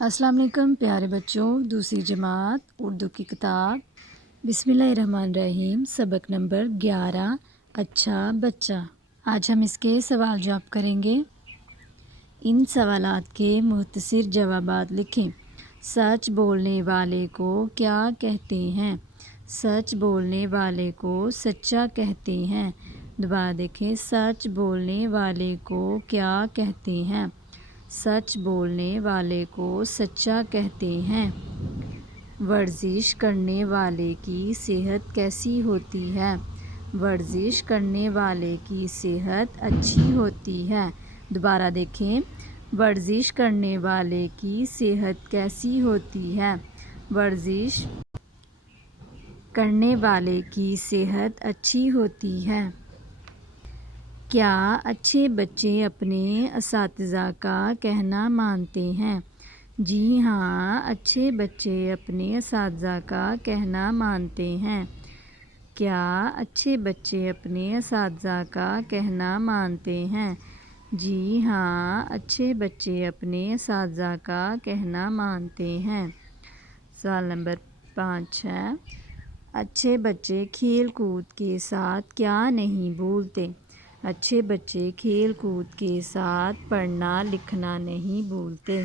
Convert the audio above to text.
السلام علیکم پیارے بچوں، دوسری جماعت اردو کی کتاب بسم اللہ الرحمن الرحیم سبق نمبر 11 اچھا بچہ۔ آج ہم اس کے سوال جواب کریں گے۔ ان سوالات کے مختصر جوابات لکھیں۔ سچ بولنے والے کو کیا کہتے ہیں؟ سچ بولنے والے کو سچا کہتے ہیں۔ دوبارہ دیکھیں، سچ بولنے والے کو کیا کہتے ہیں؟ سچ بولنے والے کو سچا کہتے ہیں۔ ورزش کرنے والے کی صحت کیسی ہوتی ہے؟ ورزش کرنے والے کی صحت اچھی ہوتی ہے۔ دوبارہ دیکھیں، ورزش کرنے والے کی صحت کیسی ہوتی ہے؟ ورزش کرنے والے کی صحت اچھی ہوتی ہے۔ کیا اچھے بچے اپنے اساتذہ کا کہنا مانتے ہیں؟ جی ہاں، اچھے بچے اپنے اساتذہ کا کہنا مانتے ہیں۔ کیا اچھے بچے اپنے اساتذہ کا کہنا مانتے ہیں؟ جی ہاں، اچھے بچے اپنے اساتذہ کا کہنا مانتے ہیں۔ سوال نمبر 5 ہے، اچھے بچے کھیل کود کے ساتھ کیا نہیں بھولتے؟ اچھے بچے کھیل کود کے ساتھ پڑھنا لکھنا نہیں بھولتے۔